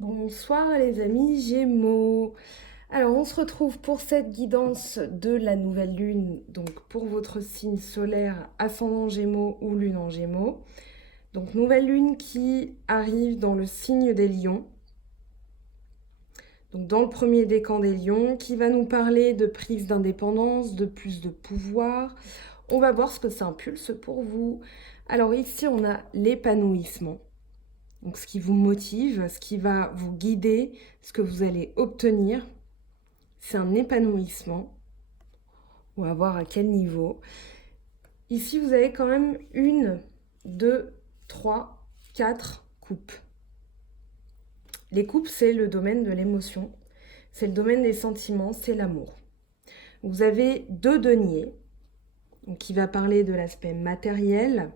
Bonsoir les amis Gémeaux. Alors on se retrouve pour cette guidance de la nouvelle lune, donc pour votre signe solaire ascendant Gémeaux ou lune en Gémeaux. Donc nouvelle lune qui arrive dans le signe des Lions. Donc dans le premier décan des Lions, qui va nous parler de prise d'indépendance, de plus de pouvoir. On va voir ce que ça impulse pour vous. Alors ici on a l'épanouissement. Donc ce qui vous motive, ce qui va vous guider, ce que vous allez obtenir, c'est un épanouissement. On va voir à quel niveau. Ici, vous avez quand même 1, 2, 3, 4 coupes. Les coupes, c'est le domaine de l'émotion, c'est le domaine des sentiments, c'est l'amour. Vous avez 2 deniers, qui va parler de l'aspect matériel.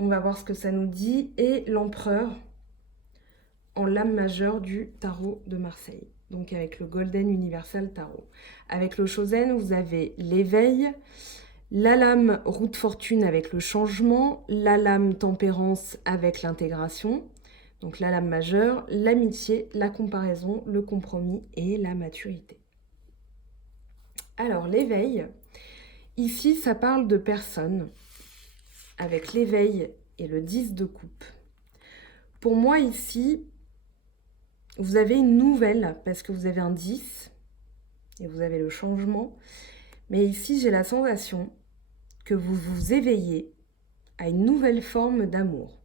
On va voir ce que ça nous dit. Et l'empereur en lame majeure du tarot de Marseille. Donc avec le Golden Universal Tarot. Avec le Chosen, vous avez l'éveil, la lame roue de fortune avec le changement, la lame tempérance avec l'intégration, donc la lame majeure, l'amitié, la comparaison, le compromis et la maturité. Alors l'éveil, ici ça parle de personnes avec l'éveil et le 10 de coupe. Pour moi ici, vous avez une nouvelle, parce que vous avez un 10, et vous avez le changement. Mais ici, j'ai la sensation que vous vous éveillez à une nouvelle forme d'amour.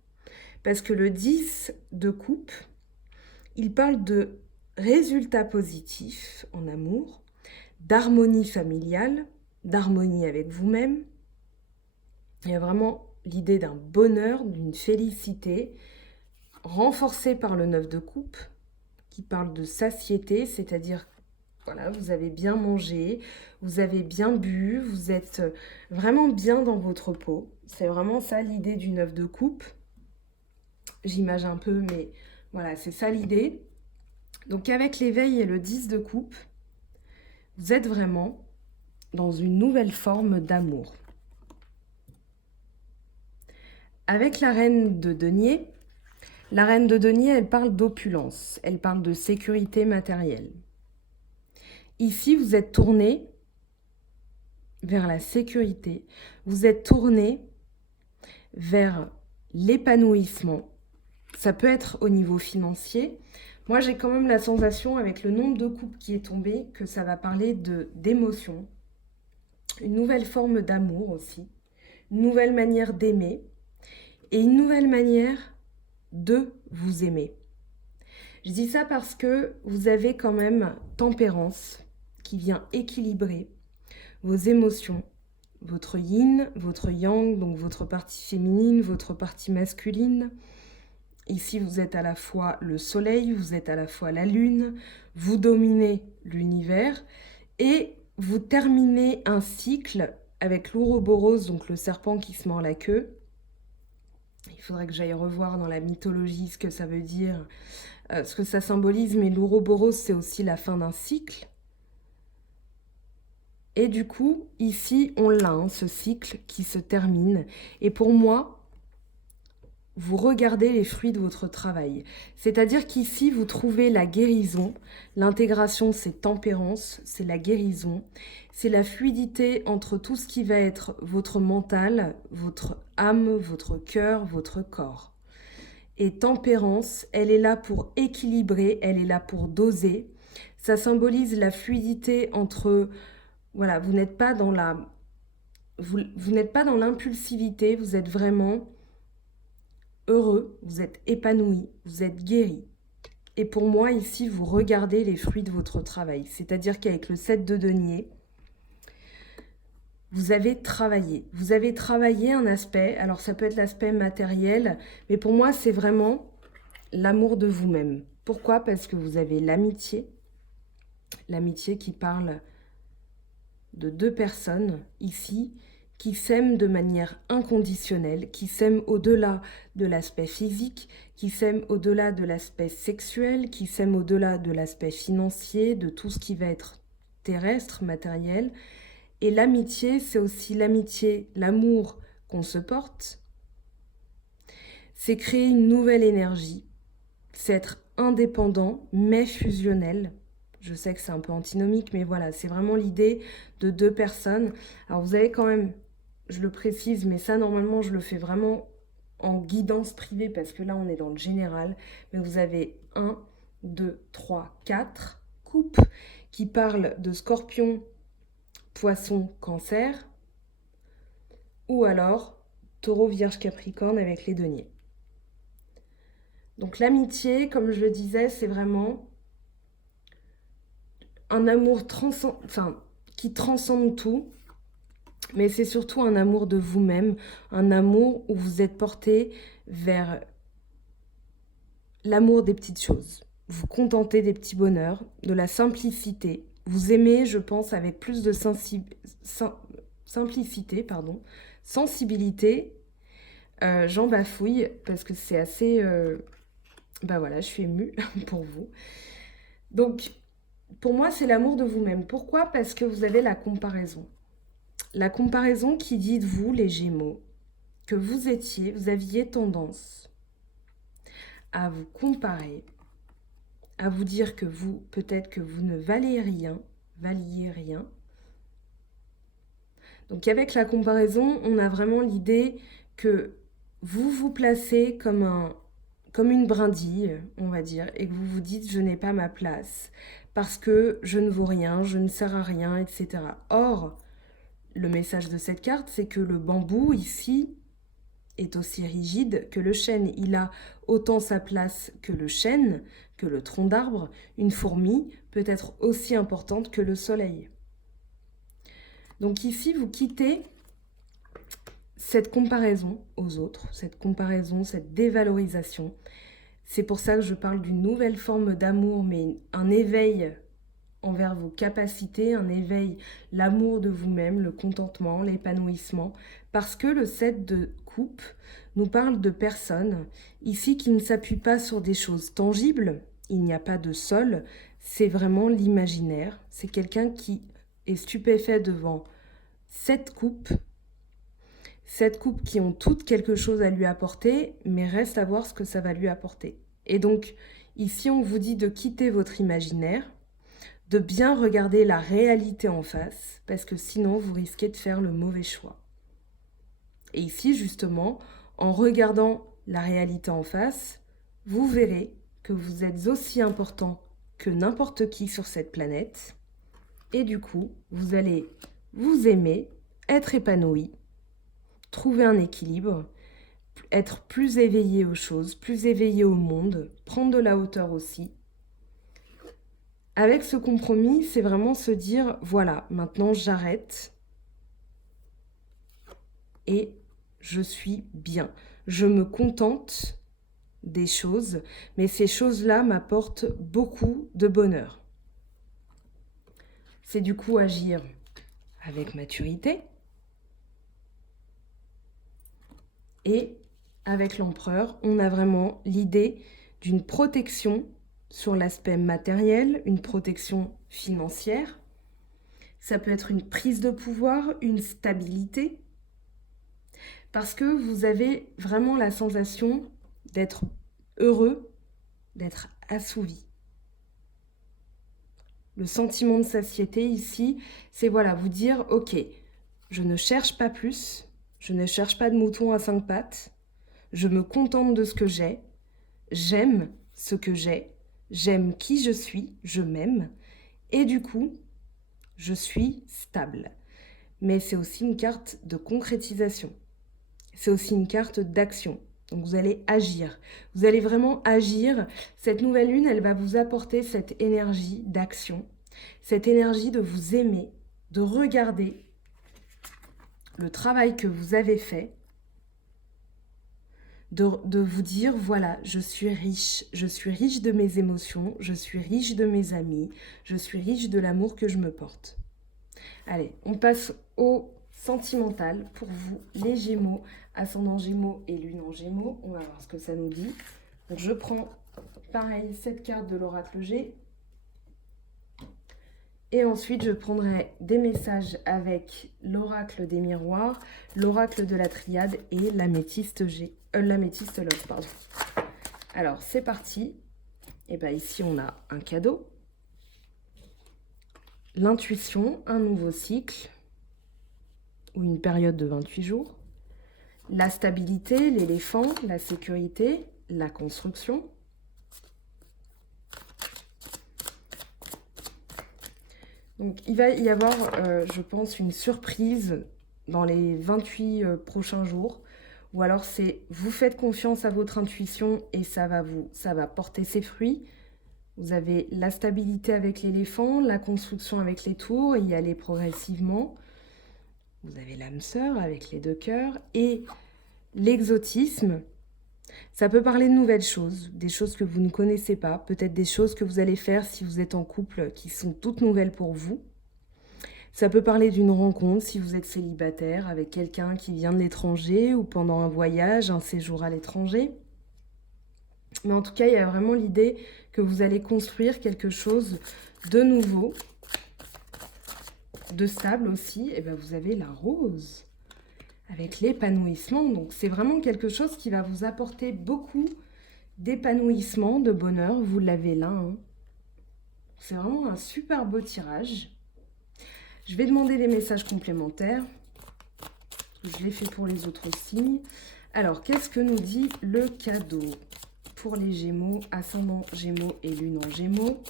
Parce que le 10 de coupe, il parle de résultats positifs en amour, d'harmonie familiale, d'harmonie avec vous-même. Il y a vraiment l'idée d'un bonheur, d'une félicité, renforcée par le 9 de coupe, qui parle de satiété, c'est-à-dire voilà, vous avez bien mangé, vous avez bien bu, vous êtes vraiment bien dans votre peau. C'est vraiment ça l'idée du 9 de coupe. J'imagine un peu, mais voilà, c'est ça l'idée. Donc avec l'éveil et le 10 de coupe, vous êtes vraiment dans une nouvelle forme d'amour. Avec la reine de denier, elle parle d'opulence, elle parle de sécurité matérielle. Ici, vous êtes tourné vers la sécurité, vous êtes tourné vers l'épanouissement. Ça peut être au niveau financier. Moi, j'ai quand même la sensation, avec le nombre de coupes qui est tombé, que ça va parler d'émotion, une nouvelle forme d'amour aussi, une nouvelle manière d'aimer et une nouvelle manière de vous aimer. Je dis ça parce que vous avez quand même tempérance qui vient équilibrer vos émotions, votre yin, votre yang, donc votre partie féminine, votre partie masculine. Ici, vous êtes à la fois le soleil, vous êtes à la fois la lune, vous dominez l'univers et vous terminez un cycle avec l'ouroboros, donc le serpent qui se mord la queue. Il faudrait que j'aille revoir dans la mythologie ce que ça veut dire, ce que ça symbolise, mais l'ouroboros, c'est aussi la fin d'un cycle. Et du coup, ici, on l'a, ce cycle qui se termine. Et pour moi, vous regardez les fruits de votre travail. C'est-à-dire qu'ici, vous trouvez la guérison. L'intégration, c'est tempérance, c'est la guérison. C'est la fluidité entre tout ce qui va être votre mental, votre âme, votre cœur, votre corps. Et tempérance, elle est là pour équilibrer, elle est là pour doser. Ça symbolise la fluidité entre... Voilà, vous n'êtes pas dans vous n'êtes pas dans l'impulsivité, vous êtes vraiment heureux, vous êtes épanoui, vous êtes guéri. Et pour moi, ici, vous regardez les fruits de votre travail. C'est-à-dire qu'avec le 7 de denier, vous avez travaillé. Vous avez travaillé un aspect, alors ça peut être l'aspect matériel, mais pour moi, c'est vraiment l'amour de vous-même. Pourquoi? Parce que vous avez l'amitié qui parle de 2 personnes ici qui s'aiment de manière inconditionnelle, qui s'aiment au-delà de l'aspect physique, qui s'aiment au-delà de l'aspect sexuel, qui s'aiment au-delà de l'aspect financier, de tout ce qui va être terrestre, matériel. Et l'amitié, c'est aussi l'amitié, l'amour qu'on se porte. C'est créer une nouvelle énergie, c'est être indépendants, mais fusionnels. Je sais que c'est un peu antinomique, mais voilà, c'est vraiment l'idée de deux personnes. Alors vous avez quand même, je le précise, mais ça normalement je le fais vraiment en guidance privée parce que là on est dans le général. Mais vous avez 1, 2, 3, 4 coupes qui parlent de Scorpion, Poisson, Cancer, ou alors Taureau, Vierge, Capricorne avec les deniers. Donc l'amitié, comme je le disais, c'est vraiment un amour qui transcende tout, mais c'est surtout un amour de vous-même, un amour où vous êtes porté vers l'amour des petites choses. Vous contentez des petits bonheurs, de la simplicité. Vous aimez, je pense, avec plus de simplicité, sensibilité. J'en bafouille parce que c'est assez... bah voilà, je suis émue pour vous. Donc, pour moi, c'est l'amour de vous-même. Pourquoi? Parce que vous avez la comparaison. La comparaison qui dit de vous, les Gémeaux, que vous aviez tendance à vous comparer, à vous dire que vous, peut-être que vous ne valiez rien. Donc avec la comparaison, on a vraiment l'idée que vous vous placez comme une brindille, on va dire, et que vous vous dites je n'ai pas ma place, parce que je ne vaux rien, je ne sers à rien, etc. Or, le message de cette carte, c'est que le bambou ici est aussi rigide que le chêne. Il a autant sa place que le chêne, que le tronc d'arbre. Une fourmi peut être aussi importante que le soleil. Donc ici, vous quittez cette comparaison aux autres, cette comparaison, cette dévalorisation. C'est pour ça que je parle d'une nouvelle forme d'amour, mais un éveil envers vos capacités, un éveil, l'amour de vous-même, le contentement, l'épanouissement, parce que le 7 de coupe nous parle de personnes ici qui ne s'appuient pas sur des choses tangibles, il n'y a pas de sol, c'est vraiment l'imaginaire, c'est quelqu'un qui est stupéfait devant cette coupe qui ont toutes quelque chose à lui apporter, mais reste à voir ce que ça va lui apporter. Et donc, ici, on vous dit de quitter votre imaginaire, de bien regarder la réalité en face, parce que sinon vous risquez de faire le mauvais choix. Et ici, justement, en regardant la réalité en face, vous verrez que vous êtes aussi important que n'importe qui sur cette planète, et du coup, vous allez vous aimer, être épanoui, trouver un équilibre, être plus éveillé aux choses, plus éveillé au monde, prendre de la hauteur aussi. Avec ce compromis, c'est vraiment se dire, voilà, maintenant j'arrête et je suis bien. Je me contente des choses, mais ces choses-là m'apportent beaucoup de bonheur. C'est du coup agir avec maturité et avec l'empereur, on a vraiment l'idée d'une protection sur l'aspect matériel, une protection financière. Ça peut être une prise de pouvoir, une stabilité, parce que vous avez vraiment la sensation d'être heureux, d'être assouvi. Le sentiment de satiété ici, c'est voilà, vous dire, ok, je ne cherche pas plus, je ne cherche pas de mouton à 5 pattes, je me contente de ce que j'ai, j'aime ce que j'ai, j'aime qui je suis, je m'aime, et du coup, je suis stable. Mais c'est aussi une carte de concrétisation. C'est aussi une carte d'action. Donc vous allez agir. Vous allez vraiment agir. Cette nouvelle lune, elle va vous apporter cette énergie d'action, cette énergie de vous aimer, de regarder le travail que vous avez fait, de vous dire, voilà, je suis riche de mes émotions, je suis riche de mes amis, je suis riche de l'amour que je me porte. Allez, on passe au sentimental pour vous, les Gémeaux, ascendant Gémeaux et lune en Gémeaux. On va voir ce que ça nous dit. Donc je prends, pareil, cette carte de l'oracle G. Et ensuite, je prendrai des messages avec l'oracle des miroirs, l'oracle de la triade et l'améthyste l'améthyste love, pardon. Alors, c'est parti. Et bien ici, on a un cadeau, l'intuition, un nouveau cycle ou une période de 28 jours, la stabilité, l'éléphant, la sécurité, la construction. Donc il va y avoir, je pense, une surprise dans les 28 prochains jours. Ou alors c'est vous faites confiance à votre intuition et ça va porter ses fruits. Vous avez la stabilité avec l'éléphant, la construction avec les tours, et y aller progressivement. Vous avez l'âme sœur avec les 2 cœurs et l'exotisme. Ça peut parler de nouvelles choses, des choses que vous ne connaissez pas, peut-être des choses que vous allez faire si vous êtes en couple qui sont toutes nouvelles pour vous. Ça peut parler d'une rencontre si vous êtes célibataire avec quelqu'un qui vient de l'étranger ou pendant un voyage, un séjour à l'étranger. Mais en tout cas, il y a vraiment l'idée que vous allez construire quelque chose de nouveau, de stable aussi. Et bien vous avez la rose avec l'épanouissement. Donc c'est vraiment quelque chose qui va vous apporter beaucoup d'épanouissement, de bonheur. Vous l'avez là. Hein. C'est vraiment un super beau tirage. Je vais demander les messages complémentaires. Je l'ai fait pour les autres signes. Alors, qu'est-ce que nous dit le cadeau pour les Gémeaux, ascendant Gémeaux et lune en Gémeaux?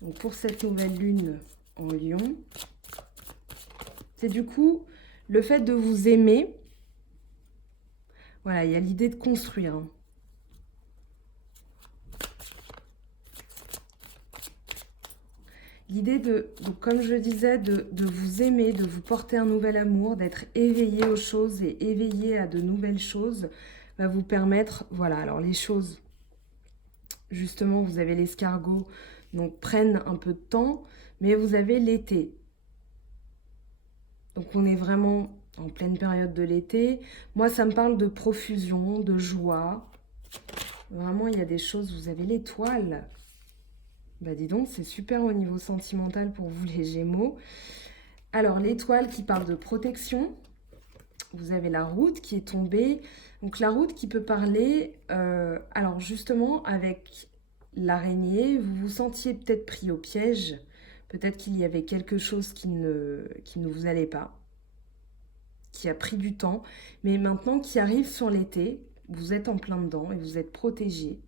Donc, pour cette nouvelle lune en Lion, c'est du coup le fait de vous aimer. Voilà, il y a l'idée de construire. Hein. L'idée donc comme je disais, de vous aimer, de vous porter un nouvel amour, d'être éveillé aux choses et éveillé à de nouvelles choses, va vous permettre, voilà, alors les choses, justement, vous avez l'escargot, donc prennent un peu de temps, mais vous avez l'été. Donc on est vraiment en pleine période de l'été. Moi, ça me parle de profusion, de joie. Vraiment, il y a des choses, vous avez l'étoile. Bah dis donc, c'est super au niveau sentimental pour vous les Gémeaux. Alors, l'étoile qui parle de protection. Vous avez la route qui est tombée. Donc, la route qui peut parler... alors, justement, avec l'araignée, vous vous sentiez peut-être pris au piège. Peut-être qu'il y avait quelque chose qui ne vous allait pas, qui a pris du temps. Mais maintenant, qui arrive sur l'été, vous êtes en plein dedans et vous êtes protégé.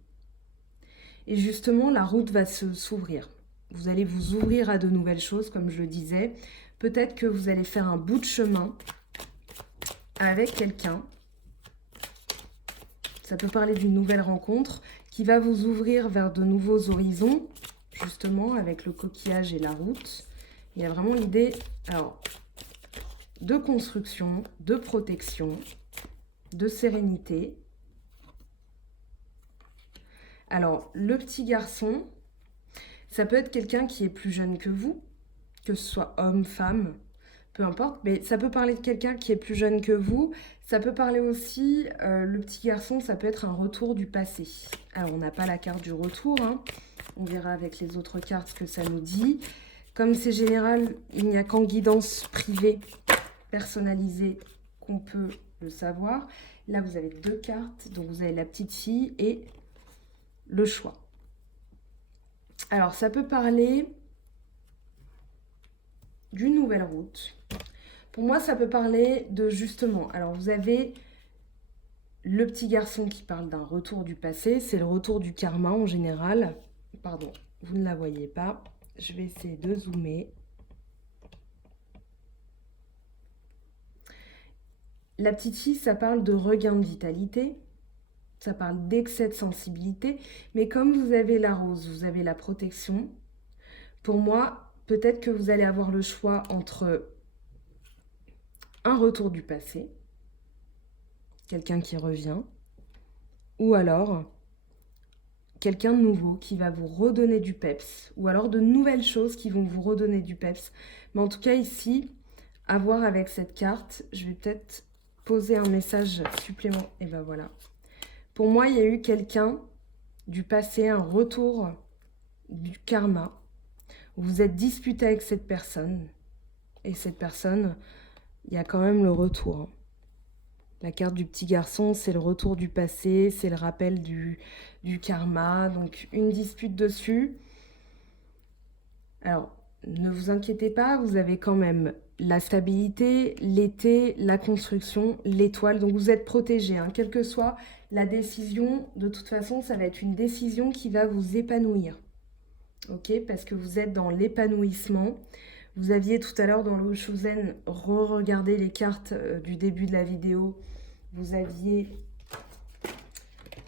Et justement, la route va s'ouvrir. Vous allez vous ouvrir à de nouvelles choses, comme je le disais. Peut-être que vous allez faire un bout de chemin avec quelqu'un. Ça peut parler d'une nouvelle rencontre qui va vous ouvrir vers de nouveaux horizons, justement, avec le coquillage et la route. Il y a vraiment l'idée de construction, de protection, de sérénité. Alors, le petit garçon, ça peut être quelqu'un qui est plus jeune que vous, que ce soit homme, femme, peu importe, mais ça peut parler de quelqu'un qui est plus jeune que vous. Ça peut parler aussi, le petit garçon, ça peut être un retour du passé. Alors, on n'a pas la carte du retour, hein. On verra avec les autres cartes ce que ça nous dit. Comme c'est général, il n'y a qu'en guidance privée, personnalisée, qu'on peut le savoir. Là, vous avez 2 cartes, donc vous avez la petite fille et le choix. Alors, ça peut parler d'une nouvelle route. Pour moi, ça peut parler de justement... Alors, vous avez le petit garçon qui parle d'un retour du passé. C'est le retour du karma en général. Pardon, vous ne la voyez pas. Je vais essayer de zoomer. La petite fille, ça parle de regain de vitalité. Ça parle d'excès de sensibilité. Mais comme vous avez la rose, vous avez la protection. Pour moi, peut-être que vous allez avoir le choix entre un retour du passé, quelqu'un qui revient, ou alors quelqu'un de nouveau qui va vous redonner du peps, ou alors de nouvelles choses qui vont vous redonner du peps. Mais en tout cas ici, à voir avec cette carte, je vais peut-être poser un message supplémentaire. Et ben voilà. Pour moi, il y a eu quelqu'un du passé, un retour du karma. Vous êtes disputé avec cette personne. Et cette personne, il y a quand même le retour. La carte du petit garçon, c'est le retour du passé, c'est le rappel du karma, donc une dispute dessus. Alors, ne vous inquiétez pas, vous avez quand même la stabilité, l'été, la construction, l'étoile, donc vous êtes protégé, hein. Quelle que soit la décision, de toute façon, ça va être une décision qui va vous épanouir, ok? Parce que vous êtes dans l'épanouissement. Vous aviez tout à l'heure dans le Oshozen re-regardé les cartes du début de la vidéo. Vous aviez,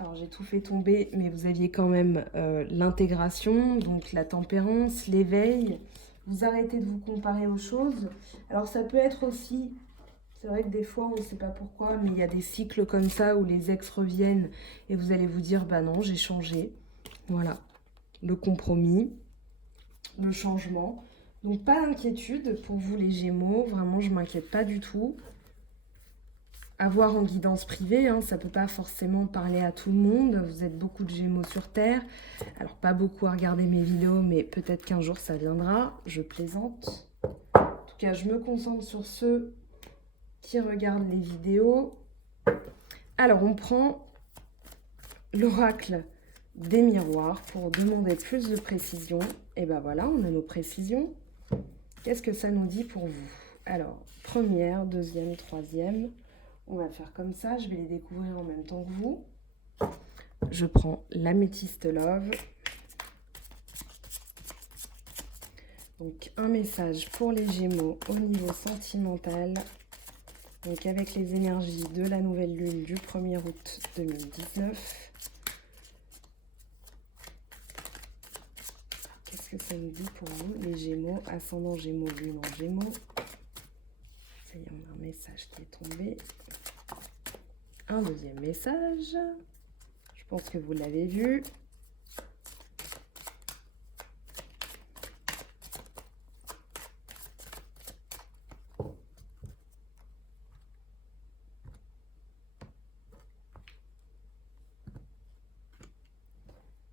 alors j'ai tout fait tomber, mais vous aviez quand même l'intégration, donc la tempérance, l'éveil. Vous arrêtez de vous comparer aux choses. Alors ça peut être aussi, c'est vrai que des fois on ne sait pas pourquoi, mais il y a des cycles comme ça où les ex reviennent et vous allez vous dire, bah non, j'ai changé. Voilà, le compromis, le changement. Donc pas d'inquiétude pour vous les Gémeaux, vraiment je ne m'inquiète pas du tout. À voir en guidance privée, hein, ça ne peut pas forcément parler à tout le monde. Vous êtes beaucoup de Gémeaux sur Terre. Alors pas beaucoup à regarder mes vidéos, mais peut-être qu'un jour ça viendra. Je plaisante. En tout cas, je me concentre sur ceux qui regardent les vidéos. Alors on prend l'oracle des miroirs pour demander plus de précision. Et ben voilà, on a nos précisions. Qu'est-ce que ça nous dit pour vous? Alors, première, deuxième, troisième. On va faire comme ça, je vais les découvrir en même temps que vous. Je prends l'améthyste love. Donc un message pour les Gémeaux au niveau sentimental. Donc avec les énergies de la nouvelle lune du 1er août 2019. Qu'est-ce que ça nous dit pour vous, les Gémeaux, ascendant Gémeaux, lune en Gémeaux? Ça y est, on a un message qui est tombé. Un deuxième message. Je pense que vous l'avez vu.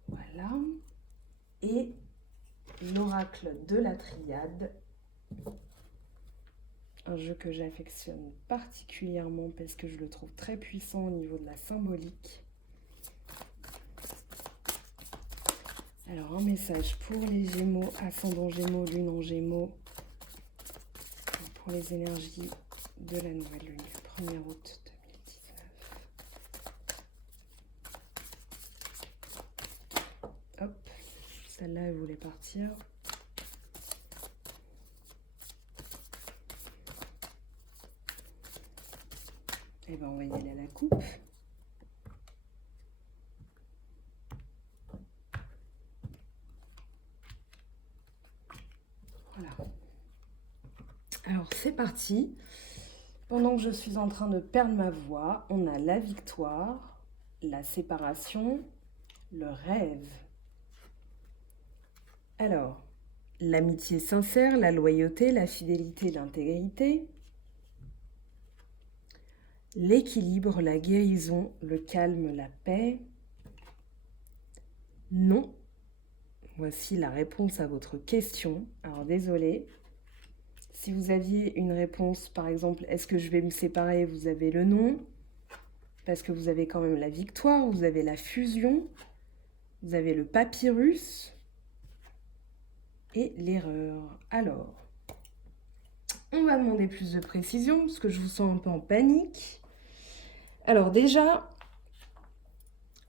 Voilà. Et l'oracle de la triade. Un jeu que j'affectionne particulièrement parce que je le trouve très puissant au niveau de la symbolique. Alors, un message pour les Gémeaux, ascendant Gémeaux, lune en Gémeaux, pour les énergies de la nouvelle lune du 1er août 2019. Hop, celle-là, elle voulait partir. Et bien, on va y aller à la coupe. Voilà. Alors, c'est parti. Pendant que je suis en train de perdre ma voix, on a la victoire, la séparation, le rêve. Alors, l'amitié sincère, la loyauté, la fidélité, l'intégrité. L'équilibre, la guérison, le calme, la paix. Non. Voici la réponse à votre question. Alors désolé. Si vous aviez une réponse, par exemple, est-ce que je vais me séparer? Vous avez le non. Parce que vous avez quand même la victoire, vous avez la fusion, vous avez le papyrus et l'erreur. Alors, on va demander plus de précision parce que je vous sens un peu en panique. Alors déjà,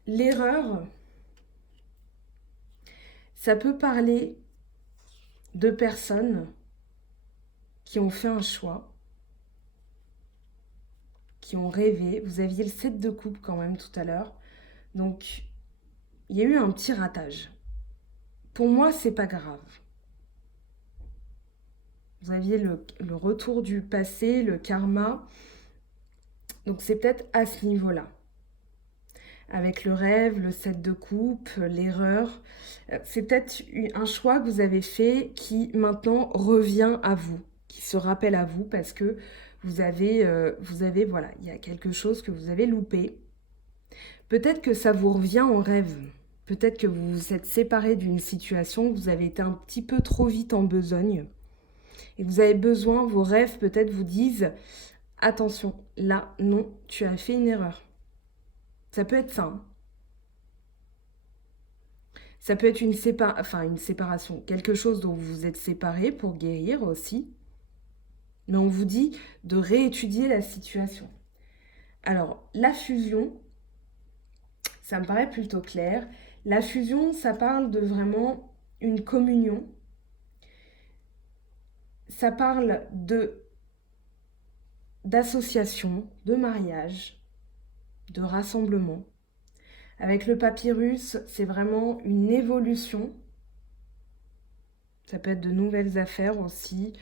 l'erreur, ça peut parler de personnes qui ont fait un choix, qui ont rêvé. Vous aviez le 7 de coupe quand même tout à l'heure. Donc, il y a eu un petit ratage. Pour moi, c'est pas grave. Vous aviez le retour du passé, le karma. Donc, c'est peut-être à ce niveau-là. Avec le rêve, le 7 de coupe, l'erreur. C'est peut-être un choix que vous avez fait qui maintenant revient à vous, qui se rappelle à vous parce que vous avez voilà, il y a quelque chose que vous avez loupé. Peut-être que ça vous revient en rêve. Peut-être que vous vous êtes séparé d'une situation, vous avez été un petit peu trop vite en besogne. Et vous avez besoin, vos rêves peut-être vous disent « attention, là, non, tu as fait une erreur. Ça peut être ça, hein. Ça peut être une séparation, quelque chose dont vous vous êtes séparés pour guérir aussi. Mais on vous dit de réétudier la situation. Alors, la fusion, ça me paraît plutôt clair. La fusion, ça parle de vraiment une communion. Ça parle d'association, de mariage, de rassemblement. Avec le papyrus, c'est vraiment une évolution. Ça peut être de nouvelles affaires aussi,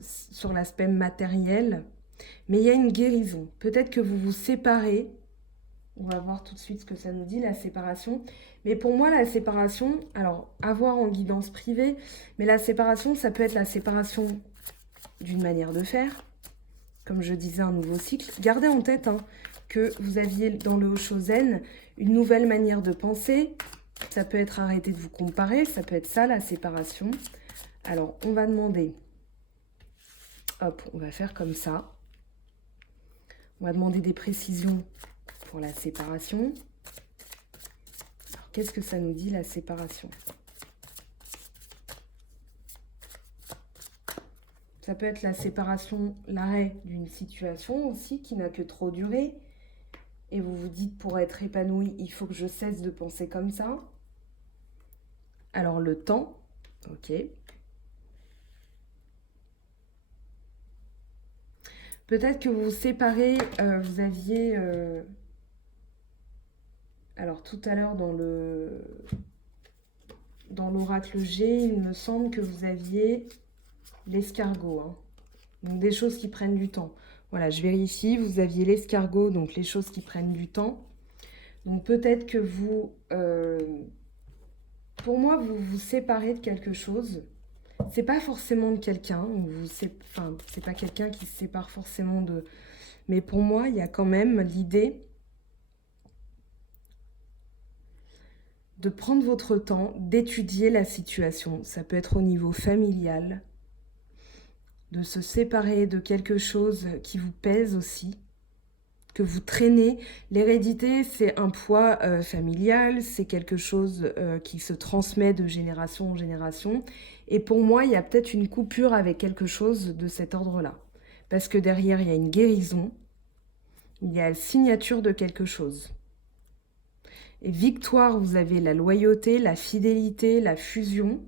sur l'aspect matériel. Mais il y a une guérison. Peut-être que vous vous séparez. On va voir tout de suite ce que ça nous dit, la séparation. Mais pour moi, la séparation, alors, à voir en guidance privée, mais la séparation, ça peut être la séparation d'une manière de faire. Comme je disais, un nouveau cycle. Gardez en tête que vous aviez dans le Hoshozen une nouvelle manière de penser. Ça peut être arrêter de vous comparer, ça peut être ça, la séparation. Alors, on va demander... Hop, on va faire comme ça. On va demander des précisions pour la séparation. Alors, qu'est-ce que ça nous dit, la séparation? Ça peut être la séparation, l'arrêt d'une situation aussi qui n'a que trop duré. Et vous vous dites, pour être épanoui, il faut que je cesse de penser comme ça. Alors, le temps, ok. Peut-être que vous vous séparez, vous aviez... alors, tout à l'heure, dans l'oracle G, il me semble que vous aviez l'escargot. Donc, des choses qui prennent du temps. Voilà, je vérifie. Vous aviez l'escargot, donc les choses qui prennent du temps. Donc, peut-être que vous... pour moi, vous vous séparez de quelque chose. C'est pas forcément de quelqu'un. Enfin, c'est pas quelqu'un qui se sépare forcément de... Mais pour moi, il y a quand même l'idée de prendre votre temps, d'étudier la situation. Ça peut être au niveau familial, de se séparer de quelque chose qui vous pèse aussi, que vous traînez. L'hérédité, c'est un poids familial, c'est quelque chose qui se transmet de génération en génération. Et pour moi, il y a peut-être une coupure avec quelque chose de cet ordre-là. Parce que derrière, il y a une guérison, il y a la signature de quelque chose. Et victoire, vous avez la loyauté, la fidélité, la fusion.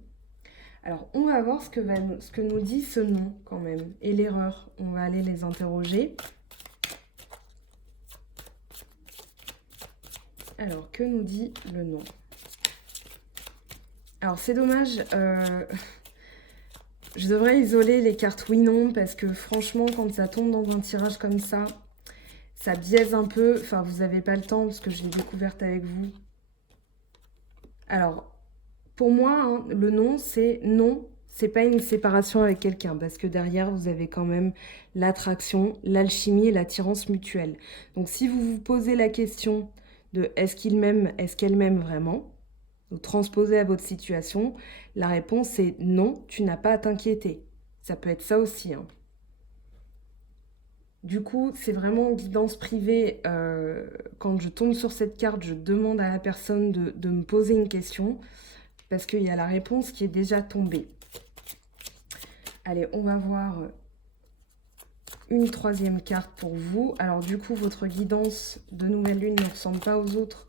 Alors, on va voir ce que nous dit ce nom quand même. Et l'erreur, on va aller les interroger. Alors, que nous dit le nom? Alors, c'est dommage. Je devrais isoler les cartes oui-non parce que franchement, quand ça tombe dans un tirage comme ça biaise un peu. Enfin, vous n'avez pas le temps parce que je l'ai découverte avec vous. Alors, pour moi, le non, c'est non. C'est pas une séparation avec quelqu'un parce que derrière, vous avez quand même l'attraction, l'alchimie et l'attirance mutuelle. Donc, si vous vous posez la question de est-ce qu'il m'aime, est-ce qu'elle m'aime vraiment, donc transposez à votre situation, la réponse est non, tu n'as pas à t'inquiéter. Ça peut être ça aussi. Du coup, c'est vraiment en guidance privée. Quand je tombe sur cette carte, je demande à la personne de me poser une question parce qu'il y a la réponse qui est déjà tombée. Allez, on va voir une troisième carte pour vous. Alors du coup, votre guidance de nouvelle lune ne ressemble pas aux autres.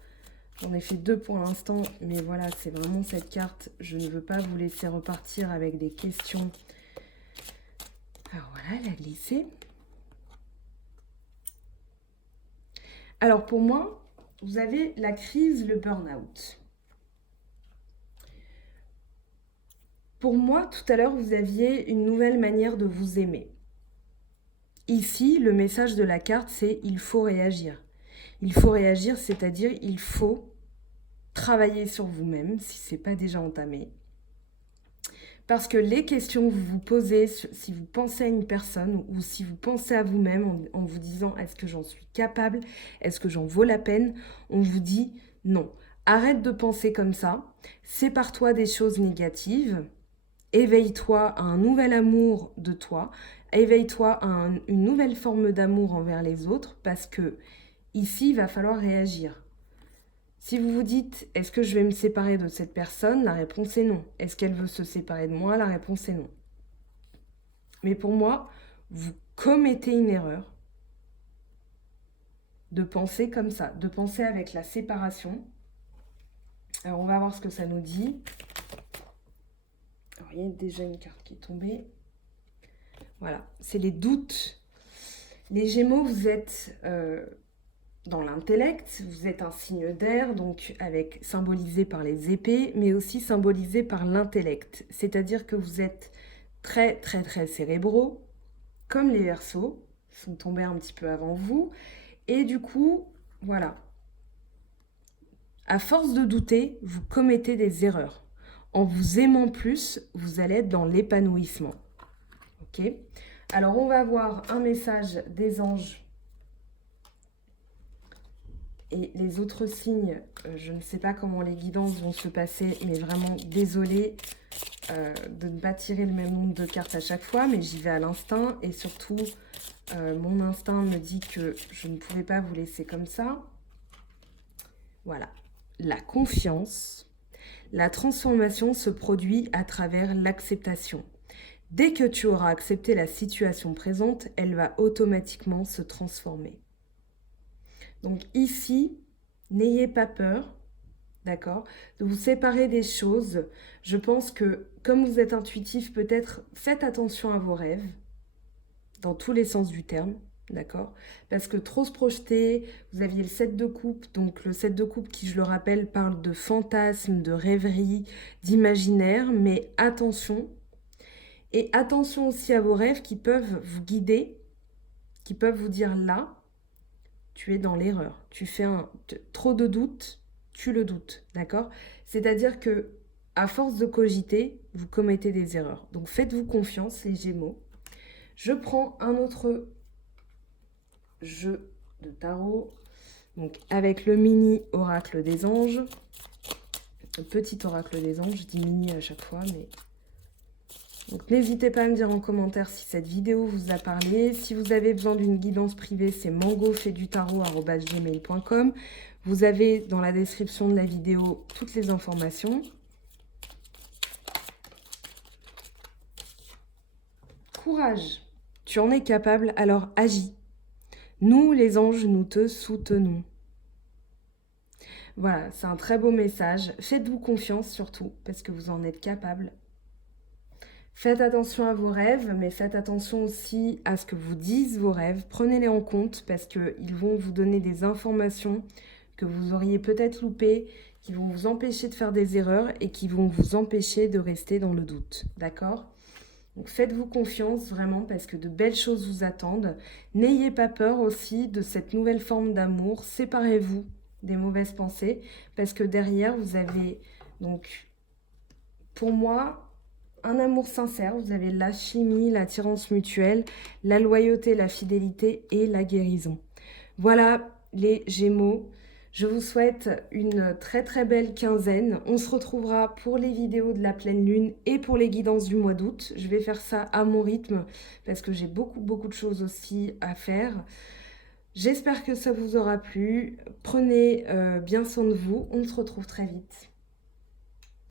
J'en ai fait 2 pour l'instant, mais voilà, c'est vraiment cette carte. Je ne veux pas vous laisser repartir avec des questions. Alors voilà, elle a glissé. Alors pour moi, vous avez la crise, le burn-out. Pour moi, tout à l'heure, vous aviez une nouvelle manière de vous aimer. Ici, le message de la carte, c'est il faut réagir. Il faut réagir, c'est-à-dire il faut travailler sur vous-même si ce n'est pas déjà entamé. Parce que les questions que vous vous posez, si vous pensez à une personne ou si vous pensez à vous-même en vous disant est-ce que j'en suis capable, est-ce que j'en vaux la peine, on vous dit non. Arrête de penser comme ça, sépare-toi des choses négatives, éveille-toi à un nouvel amour de toi, Éveille-toi à une nouvelle forme d'amour envers les autres parce que ici, il va falloir réagir. Si vous vous dites, est-ce que je vais me séparer de cette personne? La réponse est non. Est-ce qu'elle veut se séparer de moi? La réponse est non. Mais pour moi, vous commettez une erreur de penser comme ça, de penser avec la séparation. Alors, on va voir ce que ça nous dit. Alors, il y a déjà une carte qui est tombée. Voilà, c'est les doutes. Les Gémeaux, vous êtes dans l'intellect, vous êtes un signe d'air, donc symbolisé par les épées, mais aussi symbolisé par l'intellect. C'est-à-dire que vous êtes très, très, très cérébraux, comme les Verseaux, qui sont tombés un petit peu avant vous. Et du coup, voilà. À force de douter, vous commettez des erreurs. En vous aimant plus, vous allez être dans l'épanouissement. Ok? Alors, on va voir un message des anges et les autres signes. Je ne sais pas comment les guidances vont se passer, mais vraiment désolée de ne pas tirer le même nombre de cartes à chaque fois, mais j'y vais à l'instinct et surtout, mon instinct me dit que je ne pouvais pas vous laisser comme ça. Voilà. La confiance. La transformation se produit à travers l'acceptation. Dès que tu auras accepté la situation présente, elle va automatiquement se transformer. Donc ici, n'ayez pas peur, d'accord, de vous séparer des choses. Je pense que comme vous êtes intuitif, peut-être faites attention à vos rêves, dans tous les sens du terme, d'accord? Parce que trop se projeter, vous aviez le 7 de coupe, donc le 7 de coupe qui, je le rappelle, parle de fantasmes, de rêveries, d'imaginaire, mais attention. Et attention aussi à vos rêves qui peuvent vous guider, qui peuvent vous dire là, tu es dans l'erreur. Tu fais trop de doutes, tu le doutes, d'accord? C'est-à-dire que à force de cogiter, vous commettez des erreurs. Donc faites-vous confiance, les Gémeaux. Je prends un autre jeu de tarot, donc avec le mini oracle des anges, le petit oracle des anges, je dis mini à chaque fois, mais... Donc n'hésitez pas à me dire en commentaire si cette vidéo vous a parlé. Si vous avez besoin d'une guidance privée, c'est mangofaitdutarot@gmail.com. Vous avez dans la description de la vidéo toutes les informations. Courage, tu en es capable, alors agis. Nous, les anges, nous te soutenons. Voilà, c'est un très beau message. Faites-vous confiance surtout, parce que vous en êtes capable. Faites attention à vos rêves, mais faites attention aussi à ce que vous disent vos rêves. Prenez-les en compte parce qu'ils vont vous donner des informations que vous auriez peut-être loupées, qui vont vous empêcher de faire des erreurs et qui vont vous empêcher de rester dans le doute. D'accord ? Donc faites-vous confiance vraiment parce que de belles choses vous attendent. N'ayez pas peur aussi de cette nouvelle forme d'amour. Séparez-vous des mauvaises pensées parce que derrière vous avez donc, pour moi, un amour sincère, vous avez la chimie, l'attirance mutuelle, la loyauté, la fidélité et la guérison. Voilà les Gémeaux, je vous souhaite une très très belle quinzaine. On se retrouvera pour les vidéos de la pleine lune et pour les guidances du mois d'août. Je vais faire ça à mon rythme parce que j'ai beaucoup de choses aussi à faire. J'espère que ça vous aura plu. Prenez bien soin de vous, on se retrouve très vite.